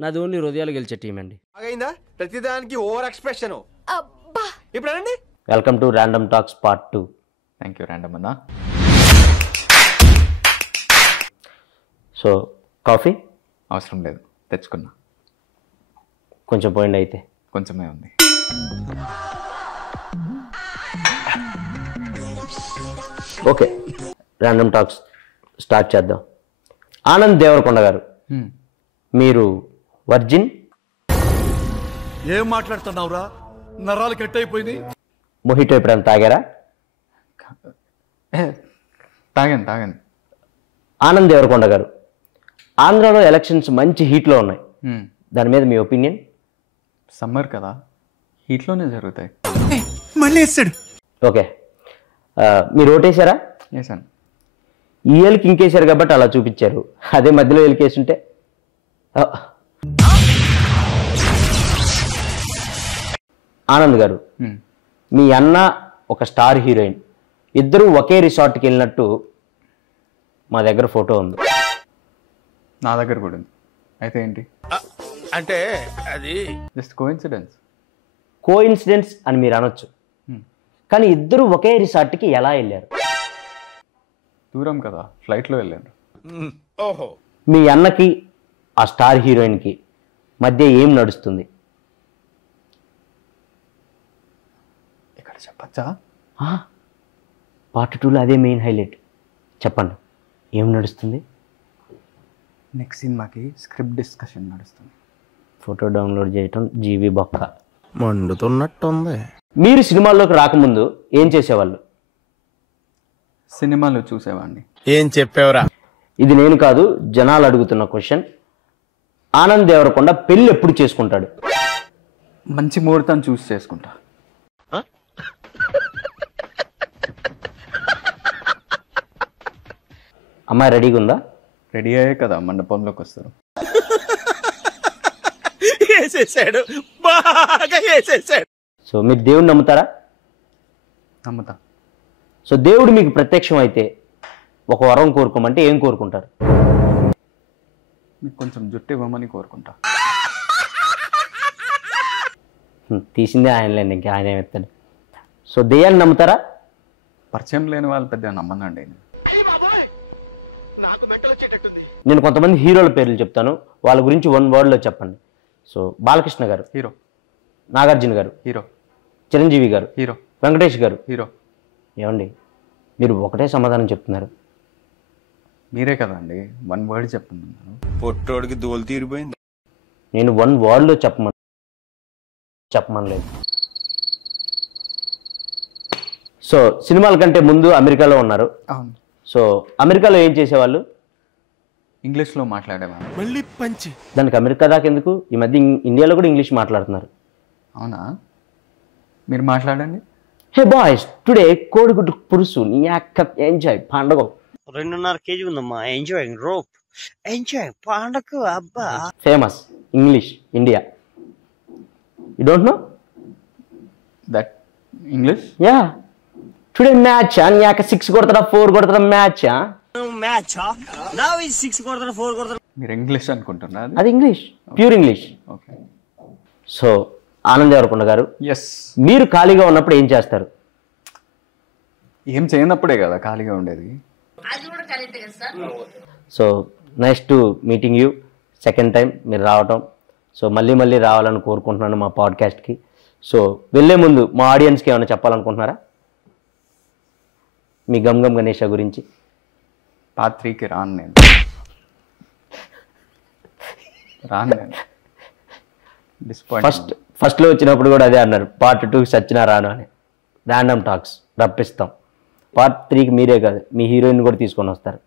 నాది ఓన్లీ హృదయాలు గెలిచే టీం అండి. ప్రతిదానికి ఓవర్ ఎక్స్ప్రెషన్. ఇప్పుడు welcome to random talks part 2. Thank you random అన్న. సో కాఫీ అవసరం లేదు, తెచ్చుకున్నా. కొంచెం పోయింది అయితే. కొంచెమే ఉంది. ఓకే, ర్యాండమ్ టాక్స్ స్టార్ట్ చేద్దాం. ఆనంద్ దేవరకొండ గారు, మీరు వర్జిన్? ఏం మాట్లాడుతున్నావురా, నరాలు కట్ అయిపోయింది. మొహిటో ఎప్పుడైనా తాగారా? తాగాను. ఆనంద్ దేవరకొండ గారు, ఆంధ్రాలో ఎలక్షన్స్ మంచి హీట్లో ఉన్నాయి, దాని మీద మీ ఒపీనియన్? సమ్మర్ కదా, హీట్లోనే జరుగుతాయి. మళ్ళీ వేస్తాడు. ఓకే, మీరు ఓటేశారా? వేసాను. ఈ ఏళ్ళకి ఇంకేశారు కాబట్టి అలా చూపించారు, అదే మధ్యలో ఏళ్ళకేసుంటే. ఆనంద్ గారు, మీ అన్న ఒక స్టార్ హీరోయిన్, ఇద్దరు ఒకే రిసార్ట్కి వెళ్ళినట్టు మా దగ్గర ఫోటో ఉంది. నా దగ్గర కూడా ఉంది. అయితే ఏంటి? అంటే అది జస్ట్ కోఇన్సిడెన్స్. కోఇన్సిడెన్స్ అని మీరు అనొచ్చు, కానీ ఇద్దరు ఒకే రిసార్ట్కి ఎలా వెళ్ళారు? దూరం కదా, ఫ్లైట్లో వెళ్ళాను. ఓహో, మీ అన్నకి ఆ స్టార్ హీరోయిన్కి మధ్య ఏం నడుస్తుంది? ఇక్కడ చెప్పచ్చా? పార్ట్ 2లో అదే మెయిన్ హైలైట్. చెప్పండి, ఏం నడుస్తుంది? నెక్స్ట్ సినిమాకి స్క్రిప్ట్ డిస్కషన్ నడుస్తుంది. ఫోటో డౌన్లోడ్ చేయటం జీవి బొక్క మండుతున్నట్టుంది. మీరు సినిమాల్లోకి రాకముందు ఏం చేసేవాళ్ళు? సినిమాలు చూసేవాడిని. ఏం చెప్పావురా? ఇది నేను కాదు, జనాలు అడుగుతున్న క్వశ్చన్. ఆనంద్ దేవరకొండ పెళ్ళి ఎప్పుడు చేసుకుంటాడు? మంచి ముహూర్తం చూసి చేసుకుంటా. అమ్మాయి రెడీగా ఉందా? రెడీ అయ్యే కదా మండపంలోకి వస్తారు. వేసేసాడు, బాగా వేసేసాడు. సో మీరు దేవుడిని నమ్ముతారా? నమ్ముతా. సో దేవుడు మీకు ప్రత్యక్షం అయితే ఒక వరం కోరుకోమంటే ఏం కోరుకుంటారు? మీకు కొంచెం జుట్టు ఇవ్వమని కోరుకుంటా. తీసిందే ఆయనలేండి, ఇంకా ఆయన ఏమెత్తాడు. సో దెయ్యాన్ని నమ్ముతారా? పరిచయం లేని వాళ్ళు పెద్దగా నమ్మనండి. నేను కొంతమంది హీరోల పేర్లు చెప్తాను, వాళ్ళ గురించి 1 wordలో చెప్పండి. సో బాలకృష్ణ గారు హీరో, నాగార్జున గారు హీరో, చిరంజీవి గారు హీరో, వెంకటేష్ గారు హీరో. ఏమండి మీరు ఒకటే సమాధానం చెప్తున్నారు? మీరే కదండి 1 word చెప్తున్నాను. పొట్టోడికి దోలు తీరిపోయింది. నేను 1 wordలో చెప్పమనలేదు. సో సినిమాల కంటే ముందు అమెరికాలో ఉన్నారు. అవును. సో అమెరికాలో ఏం చేసేవాళ్ళు? ఇంగ్లీష్లో మాట్లాడేవాడిని. మళ్ళీ పంచి. దానికి అమెరికా దాకా ఎందుకు? ఈ మధ్య ఇండియాలో కూడా ఇంగ్లీష్ మాట్లాడుతున్నారు. అవునా? మీరు మాట్లాడండి. హే బాయ్స్, టుడే కోడిగుడ్డు పురుసు నీ అక్క ఎంజాయ్ పండగ. 2.5 kg ఉందమ్మా. ఎంజాయ్ రోప్, ఎంజాయ్ పండగ. అబ్బా famous English India. You don't know that English? Yeah. Today match నీ అక్క 6 కొడతారా 4 కొడతారా మ్యాచ్? మ్యాచ్ నా 6 కొడతారు 4 కొడతారు. మీరు ఇంగ్లీష్ అనుకుంటున్నా? అది English, pure English. Okay. So Anand Devarakonda గారు, ఎస్. మీరు ఖాళీగా ఉన్నప్పుడు ఏం చేస్తారు? ఏం చేయనప్పుడే కదా ఖాళీగా ఉండేది. So nice to meeting you second time మీరు రావటం. సో మళ్ళీ రావాలని కోరుకుంటున్నాను మా పాడ్కాస్ట్కి. సో వెళ్ళే ముందు మా ఆడియన్స్కి ఏమైనా చెప్పాలనుకుంటున్నారా మీ గమ్ గణేష గురించి? పార్ట్ 3కి రాను నేను. డిస్పాయింట్. ఫస్ట్లో వచ్చినప్పుడు కూడా అదే అన్నారు, పార్ట్ 2కి సచ్చినా రాను అని. Random talks రప్పిస్తాం. పార్ట్ 3కి మీరే కాదు, మీ హీరోయిన్ కూడా తీసుకొని వస్తారు.